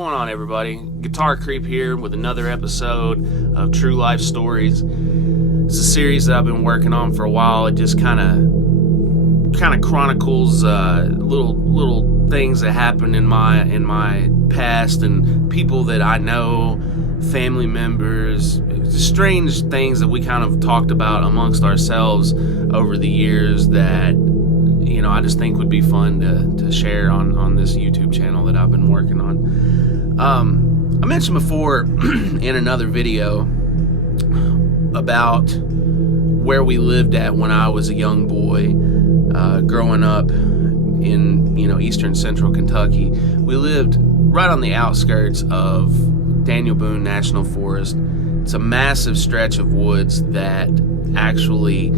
going on, everybody? Guitar Creep here with another episode of True Life Stories. It's a series that I've been working on for a while. It just kind of chronicles little things that happened in my past and people that I know, family members, strange things that we kind of talked about amongst ourselves over the years that I just think would be fun to share on this YouTube channel that I've been working on. I mentioned before in another video about where we lived at when I was a young boy, growing up in eastern central Kentucky. We lived right on the outskirts of Daniel Boone National Forest. It's a massive stretch of woods that actually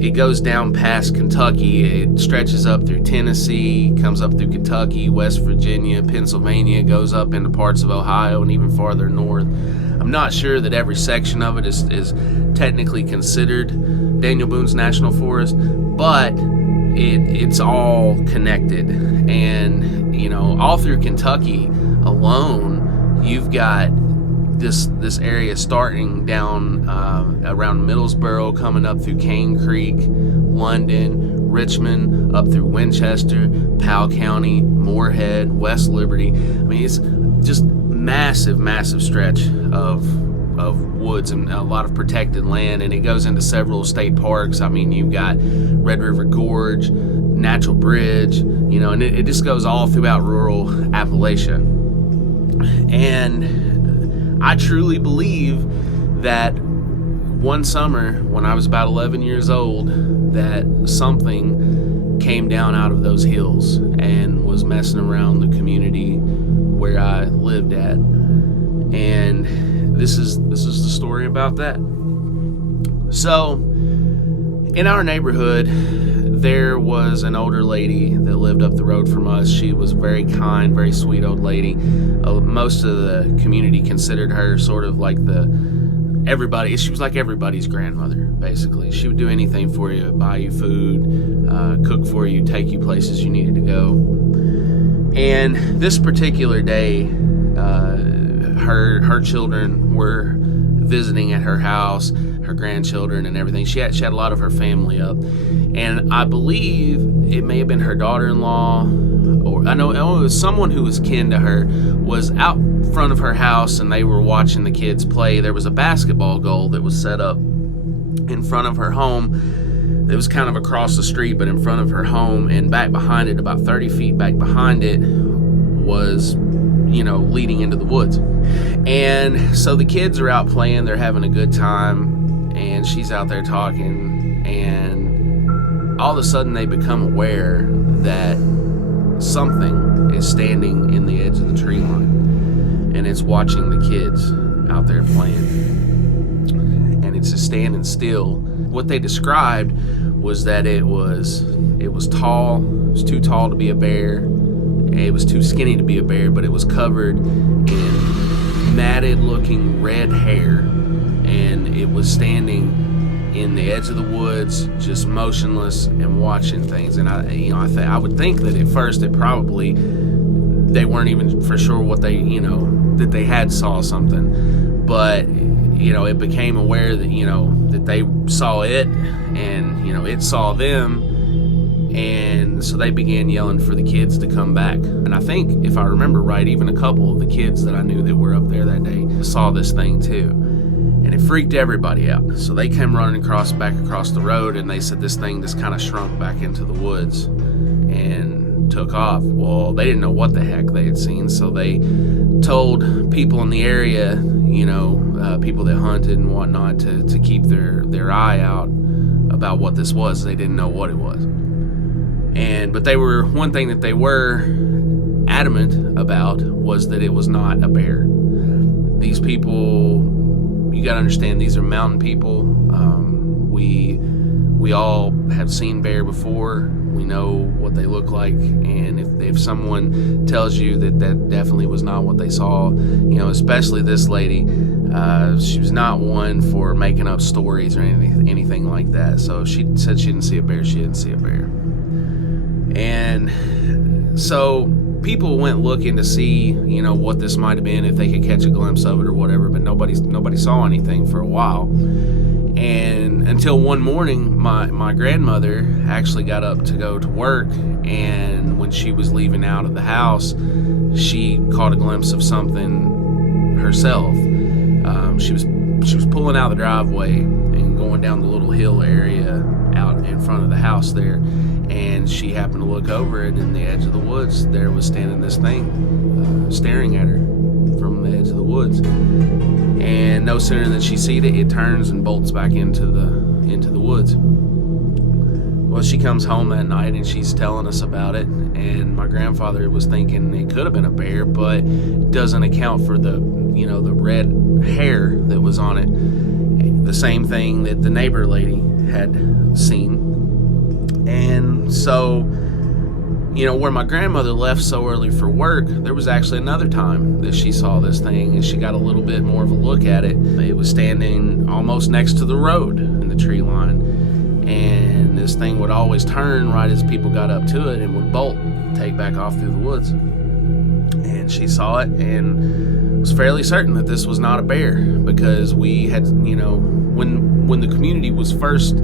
it goes down past Kentucky. It stretches up through Tennessee, comes up through Kentucky, West Virginia, Pennsylvania, goes up into parts of Ohio and even farther north. I'm not sure that every section of it is technically considered Daniel Boone's National Forest, but it's all connected. And all through Kentucky alone, you've got this area starting down around Middlesboro, coming up through Cane Creek, London, Richmond, up through Winchester, Powell County, Moorhead, West Liberty. I mean, it's just massive stretch of woods and a lot of protected land, and it goes into several state parks. I mean, you've got Red River Gorge, Natural Bridge, and it just goes all throughout rural Appalachia. And I truly believe that one summer when I was about 11 years old, that something came down out of those hills and was messing around the community where I lived at. And this is the story about that. So, in our neighborhood, there was an older lady that lived up the road from us. She was a very kind, very sweet old lady. Most of the community considered her sort of like she was like everybody's grandmother, basically. She would do anything for you, buy you food, cook for you, take you places you needed to go. And this particular day, her children were visiting at her house, her grandchildren and everything. She had a lot of her family up, and I believe it may have been her daughter-in-law, or I know it was someone who was kin to her, was out front of her house, and they were watching the kids play. There was a basketball goal that was set up in front of her home. It was kind of across the street, but in front of her home, and back behind it, about 30 feet back behind it, was leading into the woods. And so the kids are out playing, they're having a good time, and she's out there talking, and all of a sudden they become aware that something is standing in the edge of the tree line, and it's watching the kids out there playing, and it's just standing still. What they described was that it was tall. It was too tall to be a bear. It was too skinny to be a bear, but it was covered in matted looking red hair, and it was standing in the edge of the woods, just motionless and watching things. And I would think that at first they weren't even for sure what that they had saw something, but it became aware that that they saw it, and it saw them. And so they began yelling for the kids to come back. And I think, if I remember right, even a couple of the kids that I knew that were up there that day saw this thing too. And it freaked everybody out. So they came running back across the road, and they said this thing just kind of shrunk back into the woods and took off. Well, they didn't know what the heck they had seen, so they told people in the area, people that hunted and whatnot, to keep their eye out about what this was. They didn't know what it was. But one thing that they were adamant about was that it was not a bear. These people, you got to understand, these are mountain people. We all have seen bear before. We know what they look like, and if someone tells you that definitely was not what they saw, especially this lady, she was not one for making up stories or anything like that. So she said she didn't see a bear. She didn't see a bear. And so people went looking to see, what this might have been, if they could catch a glimpse of it or whatever, but nobody saw anything for a while. And until one morning, my grandmother actually got up to go to work, and when she was leaving out of the house, she caught a glimpse of something herself. She was pulling out of the driveway and going down the little hill area out in front of the house there, and she happened to look over, and in the edge of the woods there was standing this thing, staring at her from the edge of the woods. And no sooner than she sees it, it turns and bolts back into the woods. Well, she comes home that night and she's telling us about it, and my grandfather was thinking it could have been a bear, but doesn't account for the red hair that was on it. The same thing that the neighbor lady had seen. And so, where my grandmother left so early for work, there was actually another time that she saw this thing, and she got a little bit more of a look at it. It was standing almost next to the road in the tree line, and this thing would always turn right as people got up to it and would bolt, take back off through the woods. And she saw it and was fairly certain that this was not a bear, because we had, when the community was first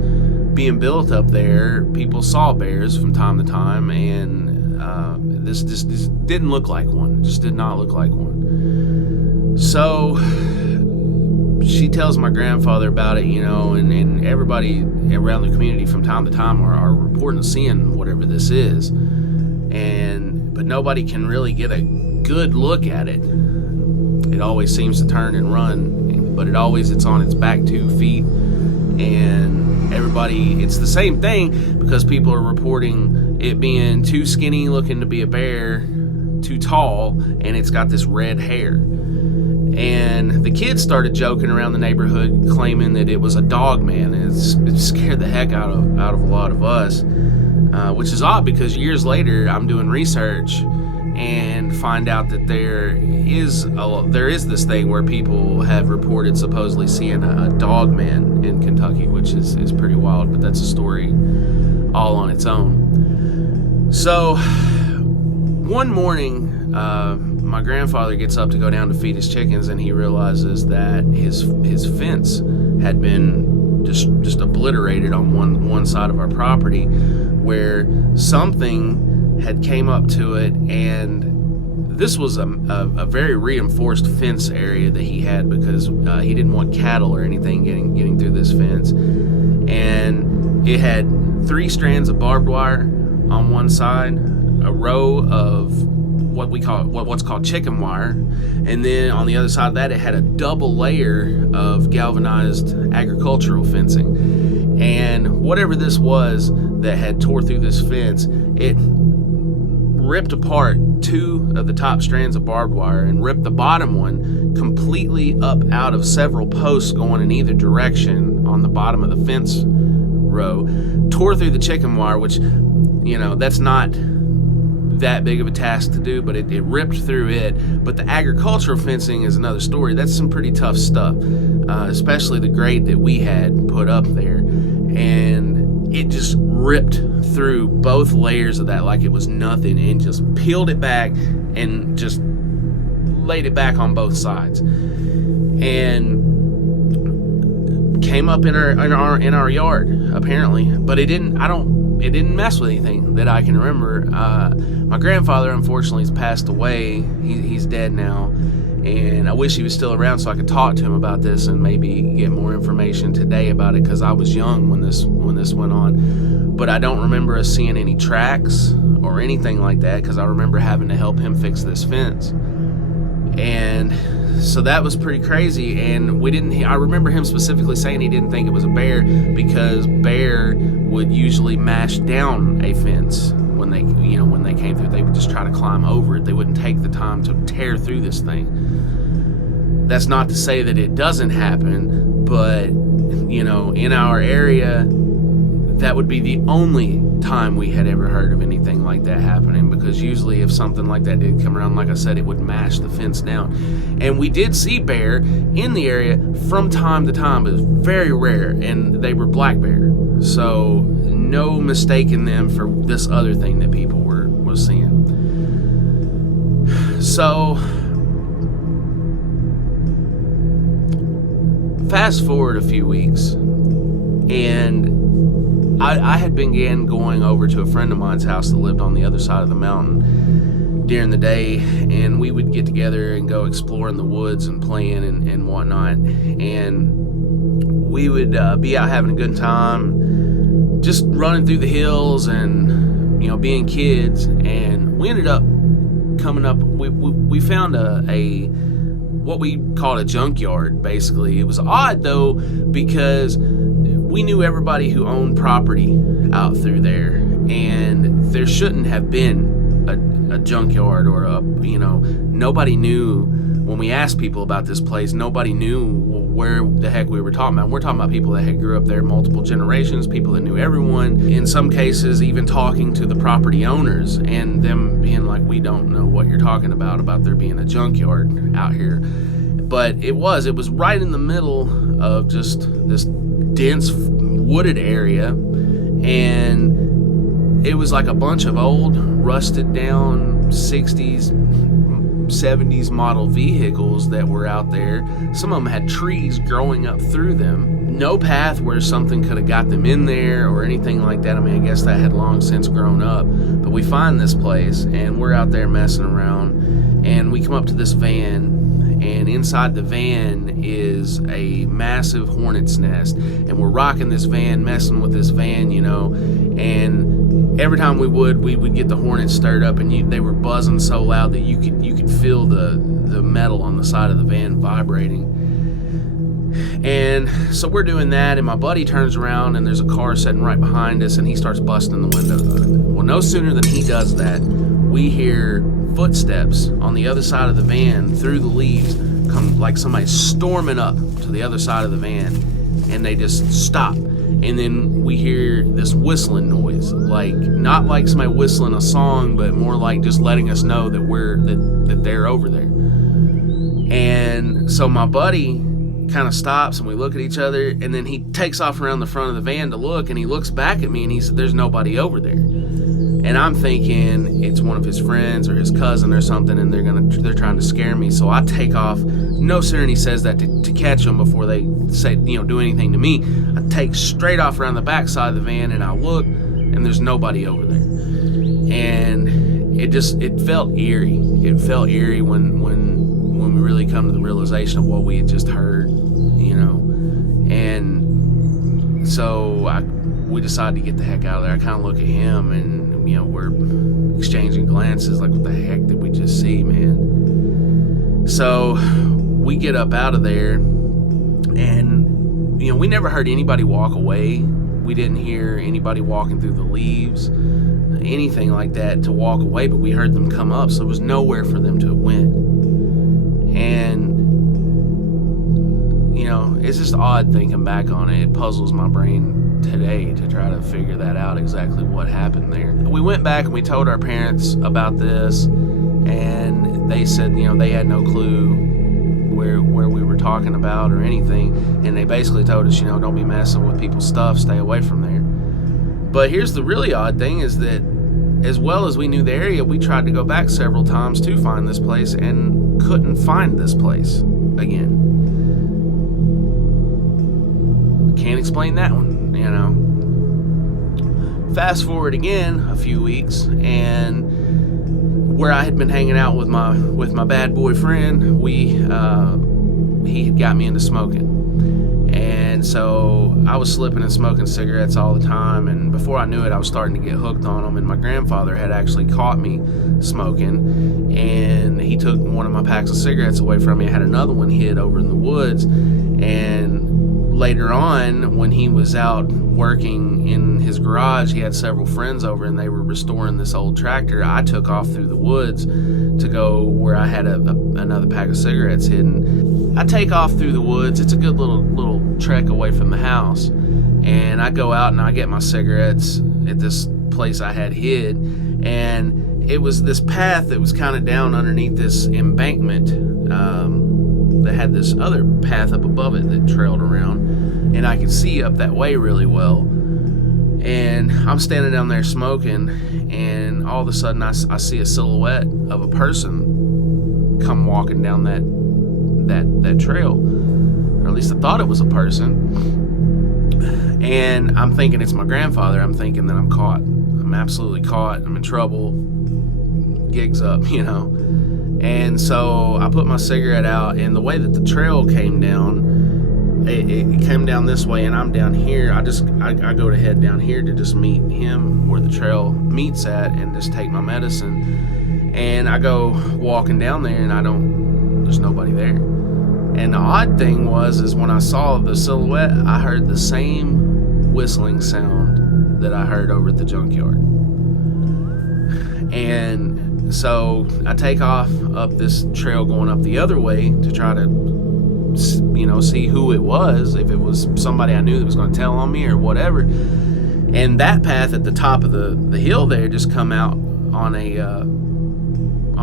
being built up there, people saw bears from time to time, and this didn't look like one. Just did not look like one. So she tells my grandfather about it, and everybody around the community from time to time are reporting seeing whatever this is, but nobody can really get a good look at it. It always seems to turn and run, but it's on its back 2 feet, and it's the same thing, because people are reporting it being too skinny looking to be a bear, too tall, and it's got this red hair. And the kids started joking around the neighborhood, claiming that it was a dog man, and it scared the heck out of a lot of us, which is odd, because years later I'm doing research and find out that there is this thing where people have reported supposedly seeing a dog man in Kentucky, which is pretty wild, but that's a story all on its own. So one morning, my grandfather gets up to go down to feed his chickens, and he realizes that his fence had been just obliterated on one side of our property, where something had came up to it, and this was a very reinforced fence area that he had, because he didn't want cattle or anything getting through this fence. And it had 3 strands of barbed wire on one side, a row of what's called chicken wire, and then on the other side of that it had a double layer of galvanized agricultural fencing. And whatever this was that had tore through this fence, it ripped apart 2 of the top strands of barbed wire and ripped the bottom one completely up out of several posts going in either direction on the bottom of the fence row, tore through the chicken wire, which, that's not that big of a task to do, but it ripped through it. But the agricultural fencing is another story. That's some pretty tough stuff, especially the grate that we had put up there. And it just ripped through both layers of that like it was nothing, and just peeled it back and just laid it back on both sides, and came up in our yard apparently. But it didn't mess with anything that I can remember. My grandfather unfortunately has passed away. He's dead now, and I wish he was still around so I could talk to him about this and maybe get more information today about it, because I was young when this went on. But I don't remember us seeing any tracks or anything like that, because I remember having to help him fix this fence. And so that was pretty crazy. And I remember him specifically saying he didn't think it was a bear, because bear would usually mash down a fence when they came through. They would just try to climb over it. They wouldn't take the time to tear through this thing. That's not to say that it doesn't happen, but in our area, that would be the only time we had ever heard of anything like that happening, because usually if something like that did come around, like I said, it would mash the fence down. And we did see bear in the area from time to time, but it was very rare, and they were black bear, so no mistaking them for this other thing that people were seeing. So, fast forward a few weeks, and I had began going over to a friend of mine's house that lived on the other side of the mountain during the day, and we would get together and go explore in the woods and playing and whatnot. And we would be out having a good time, just running through the hills and, you know, being kids. And we ended up coming up, we found a what we called a junkyard, basically. It was odd, though, because we knew everybody who owned property out through there, and there shouldn't have been a junkyard or nobody knew. When we asked people about this place, nobody knew where the heck we were talking about. We're talking about people that had grew up there multiple generations, people that knew everyone, in some cases even talking to the property owners and them being like, we don't know what you're talking about there being a junkyard out here. But it was right in the middle of just this dense wooded area, and it was like a bunch of old rusted down 60s 70s model vehicles that were out there. Some of them had trees growing up through them. No path where something could have got them in there or anything like that. I mean, I guess that had long since grown up. But we find this place, and we're out there messing around, and we come up to this van, and inside the van is a massive hornet's nest, and we're rocking this van, messing with this van, and every time we would get the hornets stirred up, and they were buzzing so loud that you could feel the metal on the side of the van vibrating. And so we're doing that, and my buddy turns around, and there's a car sitting right behind us, and he starts busting the windows. Well, no sooner than he does that, we hear footsteps on the other side of the van through the leaves, come like somebody storming up to the other side of the van, and they just stop. And then we hear this whistling noise, like not like somebody whistling a song, but more like just letting us know that they're over there. And so my buddy kind of stops, and we look at each other, and then he takes off around the front of the van to look, and he looks back at me, and he said, "There's nobody over there." And I'm thinking it's one of his friends or his cousin or something, and they're trying to scare me. So I take off. No sooner than he says that to catch them before they say, do anything to me, I take straight off around the back side of the van, and I look, and there's nobody over there. And it felt eerie. It felt eerie when we really come to the realization of what we had just heard, And so we decided to get the heck out of there. I kind of look at him, and we're exchanging glances like, what the heck did we just see, man? So we get up out of there, and we never heard anybody walk away. We didn't hear anybody walking through the leaves, anything like that to walk away, but we heard them come up, so there was nowhere for them to have went. And it's just odd thinking back on it. It puzzles my brain today to try to figure that out, exactly what happened there. We went back and we told our parents about this, and they said they had no clue where we were talking about or anything, and they basically told us don't be messing with people's stuff, stay away from there. But here's the really odd thing, is that as well as we knew the area, we tried to go back several times to find this place and couldn't find this place again. Can't explain that one, Fast forward again a few weeks, and where I had been hanging out with my bad boy friend, he had got me into smoking. And so I was slipping and smoking cigarettes all the time, and before I knew it, I was starting to get hooked on them. And my grandfather had actually caught me smoking, and he took one of my packs of cigarettes away from me. I had another one hid over in the woods, and later on, when he was out working in his garage, he had several friends over, and they were restoring this old tractor. I took off through the woods to go where I had another pack of cigarettes hidden. I take off through the woods. It's a good little trek away from the house, and I go out and I get my cigarettes at this place I had hid, and it was this path that was kind of down underneath this embankment that had this other path up above it that trailed around, and I could see up that way really well. And I'm standing down there smoking, and all of a sudden I see a silhouette of a person come walking down that trail, or at least I thought it was a person. And I'm thinking it's my grandfather. I'm thinking that I'm caught. I'm absolutely caught. I'm in trouble. Gig's up, And so I put my cigarette out, and the way that the trail came down, it came down this way, and I'm down here. I go to head down here to just meet him where the trail meets at, and just take my medicine. And I go walking down there, and there's nobody there. And the odd thing is when I saw the silhouette, I heard the same whistling sound that I heard over at the junkyard. And so I take off up this trail going up the other way to try to, see who it was, if it was somebody I knew that was going to tell on me or whatever. And that path at the top of the hill there just come out on a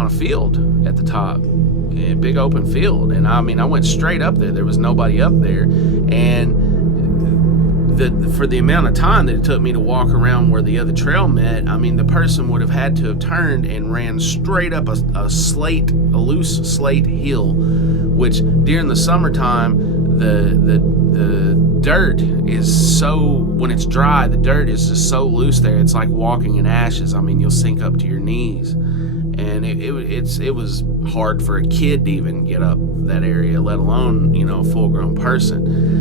field at the top, a big open field. And I went straight up there. There was nobody up there. And for the amount of time that it took me to walk around where the other trail met, the person would have had to have turned and ran straight up a loose slate hill, which during the summertime, the dirt is when it's dry, the dirt is just so loose there. It's like walking in ashes. You'll sink up to your knees. And it was hard for a kid to even get up that area, let alone, a full-grown person.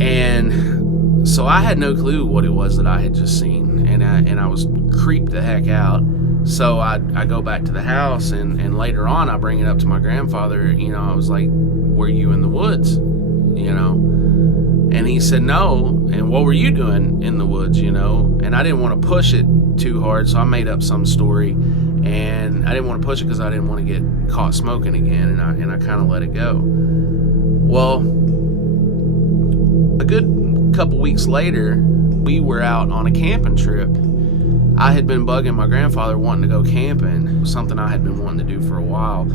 And so I had no clue what it was that I had just seen, and I was creeped the heck out. So I go back to the house, and later on I bring it up to my grandfather. I was like, "Were you in the woods?" And he said no. And what were you doing in the woods? And I didn't want to push it too hard, so I made up some story, and I didn't want to push it because I didn't want to get caught smoking again, and I kind of let it go. Well, a good couple weeks later, we were out on a camping trip. I had been bugging my grandfather wanting to go camping, something I had been wanting to do for a while.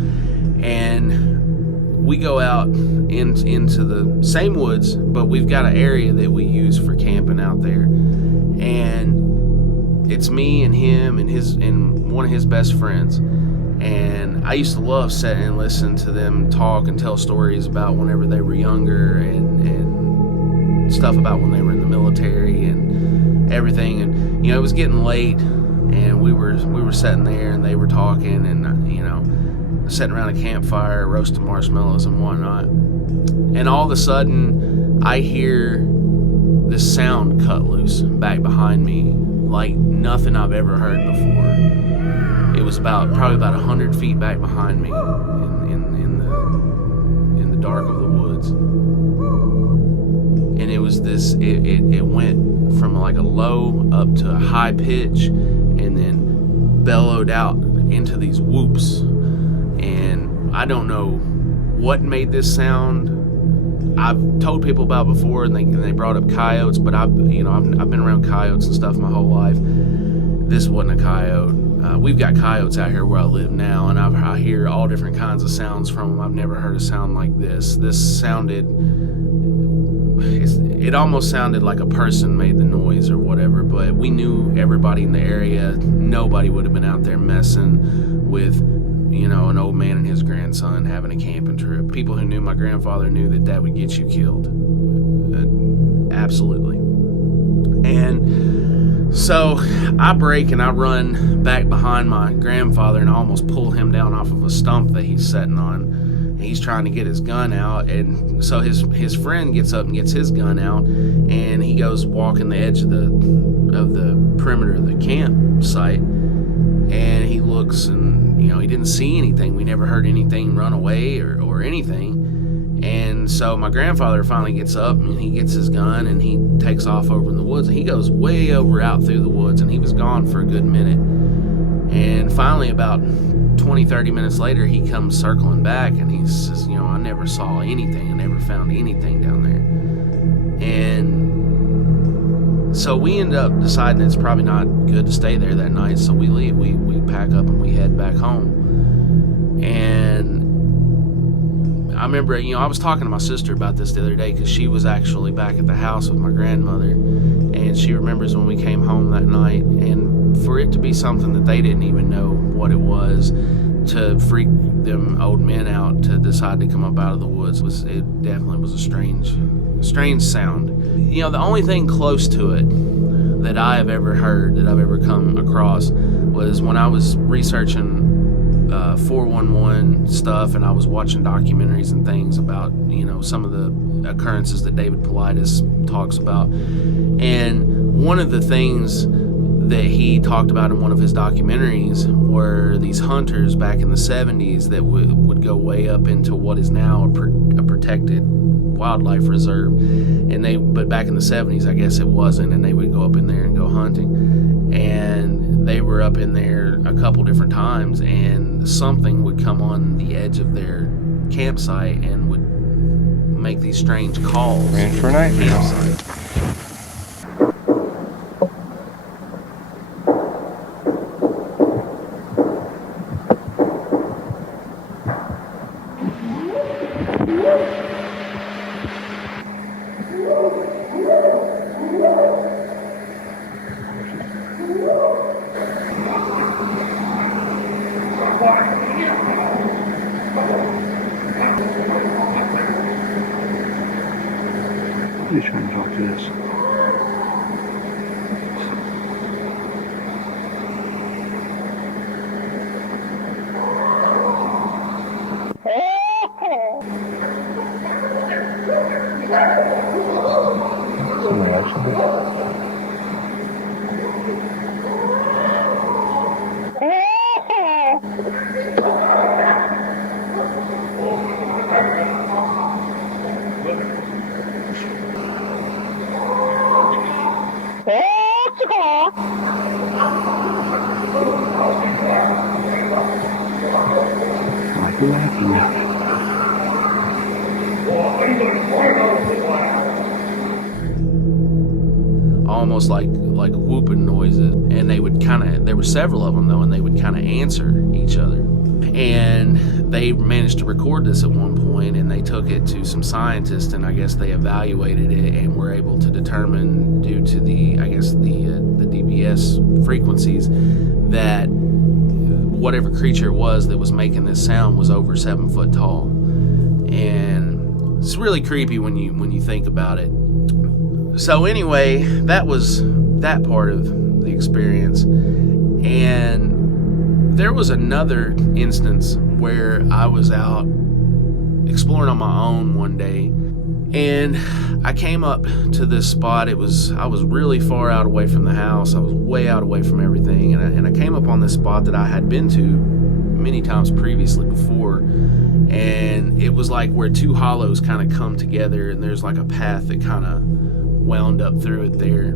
And we go out into the same woods, but we've got an area that we use for camping out there. And it's me and him and one of his best friends. And I used to love sitting and listen to them talk and tell stories about whenever they were younger, and stuff about when they were in the military and everything. And it was getting late, and we were sitting there, and they were talking, and sitting around a campfire roasting marshmallows and whatnot. And all of a sudden I hear this sound cut loose back behind me, like nothing I've ever heard before. It was probably about 100 feet back behind me in the dark of the woods. And it was this, it went from like a low up to a high pitch, and then bellowed out into these whoops. And I don't know what made this sound. I've told people about it before, and they brought up coyotes, but I've been around coyotes and stuff my whole life. This wasn't a coyote. We've got coyotes out here where I live now, and I hear all different kinds of sounds from them. I've never heard a sound like this. This sounded, it almost sounded like a person made the noise or whatever, but we knew everybody in the area. Nobody would have been out there messing with, an old man and his grandson having a camping trip. People who knew my grandfather knew that would get you killed. Absolutely. And so I break and I run back behind my grandfather, and I almost pull him down off of a stump that he's sitting on. And he's trying to get his gun out, and so his friend gets up and gets his gun out, and he goes walking the edge of the perimeter of the campsite, and he looks, and he didn't see anything. We never heard anything run away or anything. And so my grandfather finally gets up, and he gets his gun, and he takes off over in the woods, and he goes way over out through the woods, and he was gone for a good minute. And finally, about 20-30 minutes later, he comes circling back, and he says, I never saw anything. I never found anything down there. And so we end up deciding it's probably not good to stay there that night, so we leave. We pack up and we head back home. And I remember, I was talking to my sister about this the other day, because she was actually back at the house with my grandmother, and she remembers when we came home that night, and for it to be something that they didn't even know what it was, to freak them old men out to decide to come up out of the woods. It definitely was a strange sound. You know, the only thing close to it that I have ever heard, that I've ever come across, was when I was researching 411 stuff, and I was watching documentaries and things about, you know, some of the occurrences that David Paulides talks about. And one of the things that he talked about in one of his documentaries were these hunters back in the 70s that would go way up into what is now a protected wildlife reserve, but back in the 70s I guess it wasn't, and they would go up in there and go hunting, and they were up in there a couple different times, and something would come on the edge of their campsite and would make these strange calls. Ran for a night campsite. Please try and talk to this. Something else a bit. Like you're laughing at me. Almost like whooping noises, and they would there were several of them though, and they would kind of answer each other. And they managed to record this at one point, and they took it to some scientists, and I guess they evaluated it and were able to determine, due to the DBS frequencies, that whatever creature it was that was making this sound was over 7 foot tall. And it's really creepy when you think about it. So anyway, that was that part of the experience. And there was another instance where I was out exploring on my own one day, and I came up to this spot. I was really far out away from the house. I was way out away from everything, and I came up on this spot that I had been to many times previously before, and it was like where two hollows kind of come together, and there's like a path that kind of wound up through it there.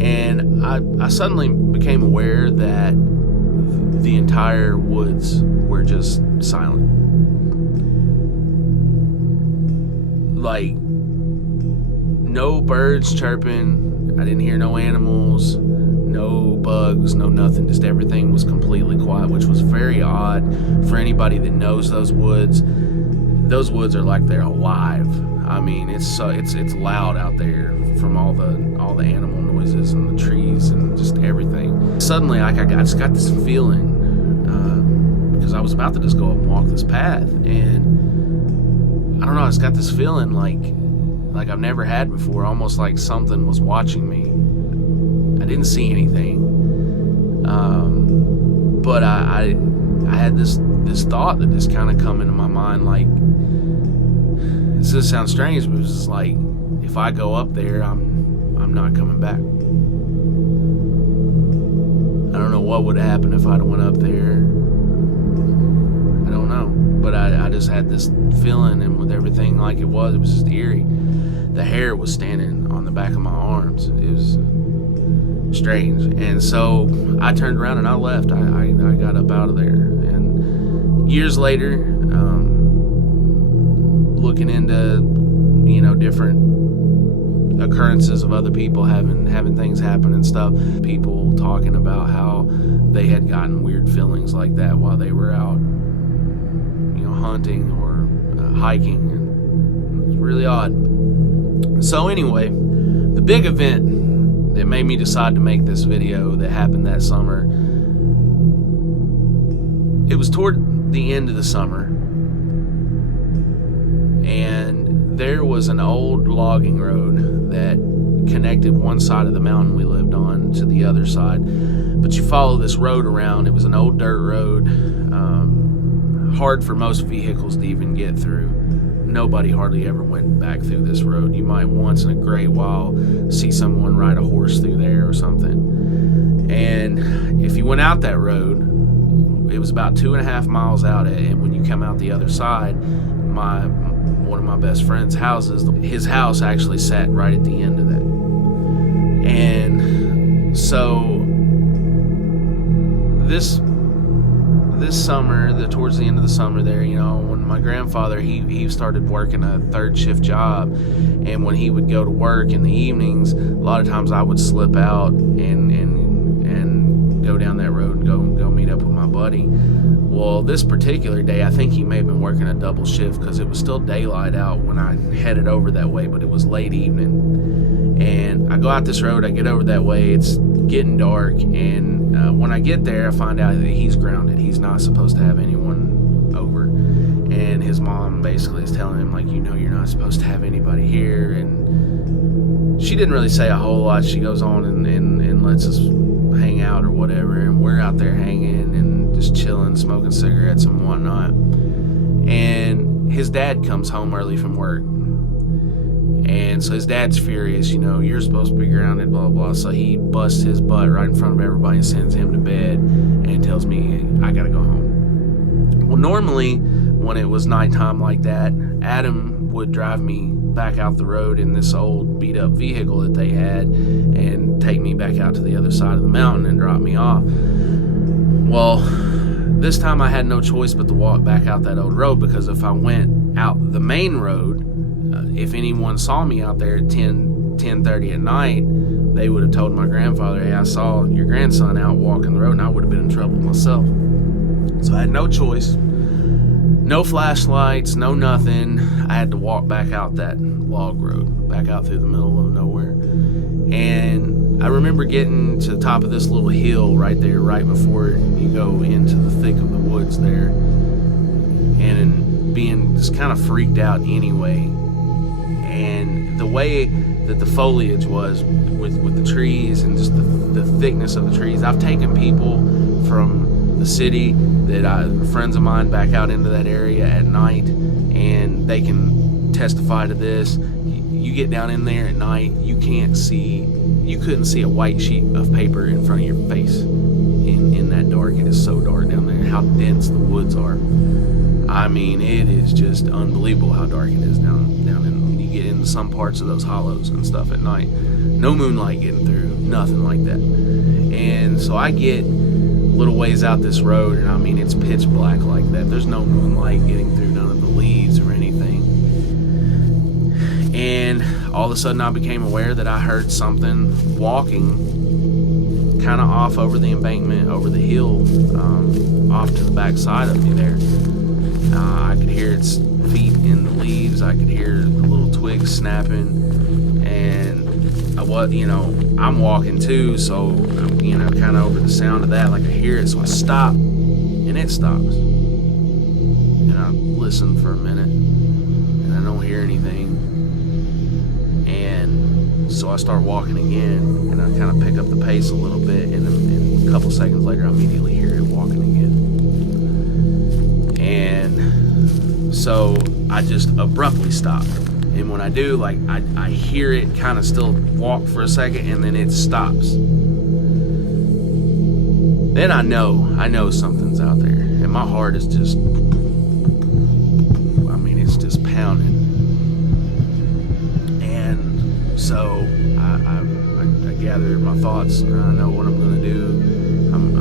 And I suddenly became aware that the entire woods were just silent. Like, no birds chirping, I didn't hear no animals, no bugs, no nothing, just everything was completely quiet, which was very odd for anybody that knows those woods. Those woods are like they're alive. I mean, it's loud out there from all the animal noises and the trees and just everything. Suddenly, I just got this feeling, because I was about to just go up and walk this path, and I don't know, I just got this feeling like I've never had before, almost like something was watching me. I didn't see anything, but I had this thought that just kind of come into my mind, like, this does sound strange, but it was just like, if I go up there, I'm not coming back. I don't know what would happen if I'd went up there. I don't know, but I just had this feeling, and with everything like it was just eerie. The hair was standing on the back of my arms. It was strange, and so I turned around and I left. I got up out of there, and years later, looking into, you know, different occurrences of other people having things happen and stuff, people talking about how they had gotten weird feelings like that while they were out, you know, hunting or hiking, and it was really odd. So anyway, the big event that made me decide to make this video that happened that summer it was toward the end of the summer, and there was an old logging road that connected one side of the mountain we lived on to the other side. But you follow this road around. It was an old dirt road, hard for most vehicles to even get through. Nobody hardly ever went back through this road. You might once in a great while see someone ride a horse through there or something. And if you went out that road, it was about 2.5 miles out, and when you come out the other side, one of my best friend's houses, his house actually sat right at the end of that. And so this summer, towards the end of the summer there, when my grandfather, he started working a third shift job, and when he would go to work in the evenings, a lot of times I would slip out and go down that road and go meet up with my buddy. Well, this particular day, I think he may have been working a double shift because it was still daylight out when I headed over that way, but it was late evening. And I go out this road, I get over that way, it's getting dark, and when I get there, I find out that he's grounded. He's not supposed to have anyone over. And his mom basically is telling him, like, you're not supposed to have anybody here. And she didn't really say a whole lot. She goes on and lets us hang out or whatever, and we're out there hanging and just chilling, smoking cigarettes and whatnot. And his dad comes home early from work, and so his dad's furious. You're supposed to be grounded, blah blah. So he busts his butt right in front of everybody and sends him to bed and tells me I gotta go home. Well, normally when it was nighttime like that, Adam would drive me back out the road in this old beat up vehicle that they had and take me back out to the other side of the mountain and drop me off. Well, this time I had no choice but to walk back out that old road, because if I went out the main road, if anyone saw me out there at 10:30 at night, they would have told my grandfather, hey, I saw your grandson out walking the road, and I would have been in trouble myself. So I had no choice. No flashlights, no nothing. I had to walk back out that log road, back out through the middle of nowhere. And I remember getting to the top of this little hill right there, right before you go into the thick of the woods there, and being just kind of freaked out anyway. And the way that the foliage was with the trees and just the thickness of the trees. I've taken people from the city friends of mine back out into that area at night, and they can testify to this. You get down in there at night, you couldn't see a white sheet of paper in front of your face in that dark. It is so dark down there, how dense the woods are. I mean, it is just unbelievable how dark it is down in, you get into some parts of those hollows and stuff at night. No moonlight getting through, nothing like that. And so I get little ways out this road, and I mean, it's pitch black like that. There's no moonlight getting through none of the leaves or anything. And all of a sudden I became aware that I heard something walking kind of off over the embankment, over the hill, off to the back side of me there. I could hear its feet in the leaves. I could hear the little twigs snapping, and I'm walking too, so kind of over the sound of that, like I hear it, so I stop, and it stops, and I listen for a minute, and I don't hear anything, and so I start walking again, and I kind of pick up the pace a little bit, and then a couple seconds later I immediately hear it walking again. And so I just abruptly stop. And when I do, like, I hear it kind of still walk for a second, and then it stops. Then I know something's out there. And my heart is just, it's just pounding. And so I gather my thoughts, and I know what I'm going to do. I'm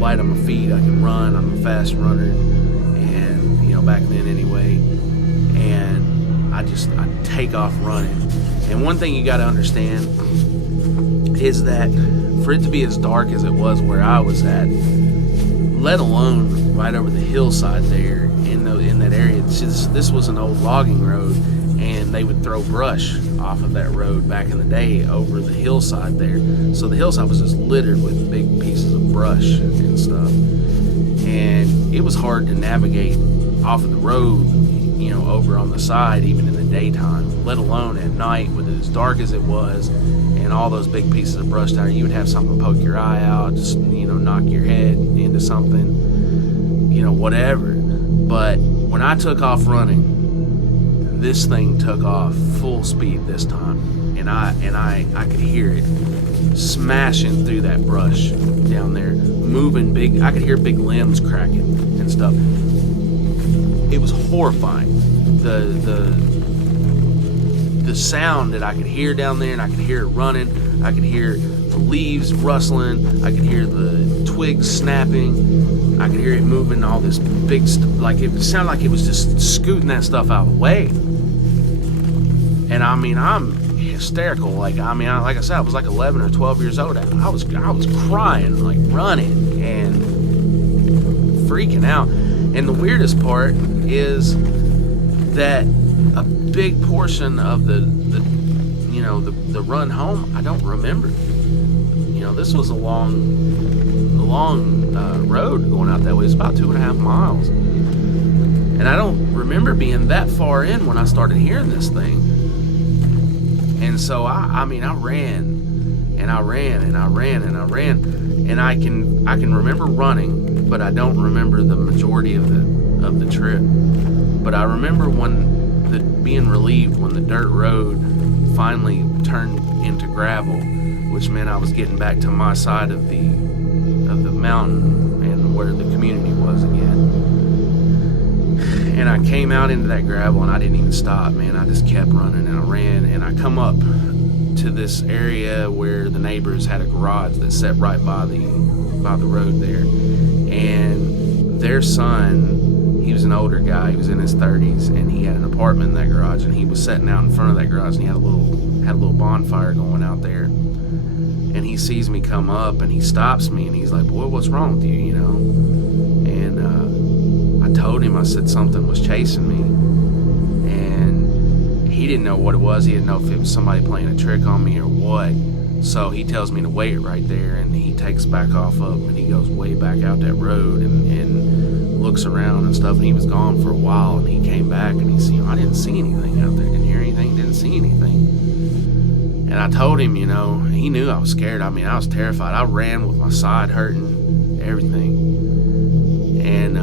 light on my feet. I can run. I'm a fast runner. And, back then anyway. And I take off running. And one thing you got to understand is that for it to be as dark as it was where I was at, let alone right over the hillside there in that area, this was an old logging road, and they would throw brush off of that road back in the day over the hillside there. So the hillside was just littered with big pieces of brush and stuff. and it was hard to navigate off of the road, over on the side, even in the daytime, let alone at night with it as dark as it was, and all those big pieces of brush down there. You would have something poke your eye out, just, knock your head into something, whatever. But when I took off running, this thing took off full speed this time, and I could hear it smashing through that brush down there, moving big. I could hear big limbs cracking and stuff. It was horrifying. The sound that I could hear down there, and I could hear it running. I could hear the leaves rustling. I could hear the twigs snapping. I could hear it moving all this big stuff. Like, it sounded like it was just scooting that stuff out of the way. And I'm hysterical. Like I said, I was like 11 or 12 years old. I was crying, like running and freaking out. And the weirdest part is that a big portion of the run home, I don't remember. This was a long road going out that way. It's about 2.5 miles. And I don't remember being that far in when I started hearing this thing. And so I ran, and I ran, and I ran, and I ran. And I can remember running, but I don't remember the majority of the trip. But I remember being relieved when the dirt road finally turned into gravel, which meant I was getting back to my side of the mountain and where the community was again. And I came out into that gravel, and I didn't even stop, man. I just kept running, and I ran, and I come up to this area where the neighbors had a garage that sat right by the road there. And their son, he was an older guy, he was in his 30s, and he had an apartment in that garage, and he was sitting out in front of that garage, and he had a little bonfire going out there. And he sees me come up, and he stops me, and he's like, "Boy, what's wrong with you?" And I told him, I said something was chasing me, and he didn't know what it was. He didn't know if it was somebody playing a trick on me or what. So he tells me to wait right there, and he takes back off up, and he goes way back out that road and looks around and stuff. And he was gone for a while, and he came back, and I didn't see anything out there, didn't hear anything, didn't see anything. And I told him, he knew I was scared. I was terrified. I ran with my side hurting, everything. And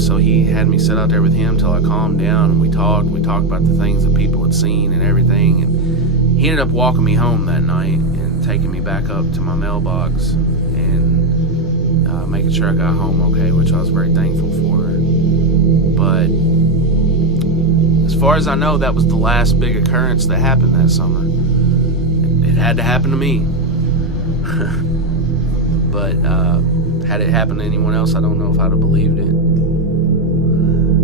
so he had me sit out there with him till I calmed down, and we talked about the things that people had seen and everything. And he ended up walking me home that night and taking me back up to my mailbox and making sure I got home okay, which I was very thankful for. But as far as I know, that was the last big occurrence that happened that summer. It had to happen to me. But had it happened to anyone else, I don't know if I'd have believed it.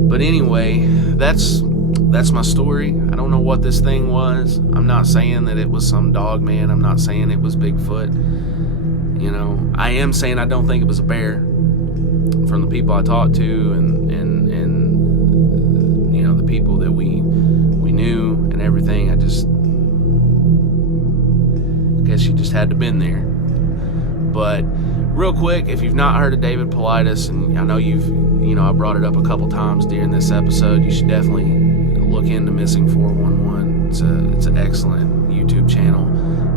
But anyway, that's my story. I don't know what this thing was. I'm not saying that it was some dog man. I'm not saying it was Bigfoot. I am saying I don't think it was a bear. From the people I talked to and the people that we knew and everything, I guess you just had to been there. But real quick, if you've not heard of David Paulides, and I know I brought it up a couple times during this episode, you should definitely look into Missing 411. It's an excellent YouTube channel.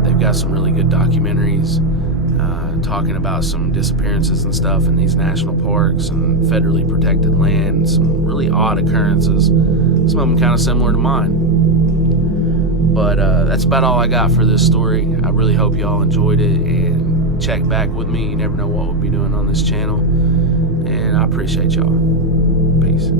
They've got some really good documentaries talking about some disappearances and stuff in these national parks and federally protected land, some really odd occurrences, some of them kind of similar to mine. But that's about all I got for this story. I really hope y'all enjoyed it, and check back with me. You never know what we'll be doing on this channel, and I appreciate y'all. Peace.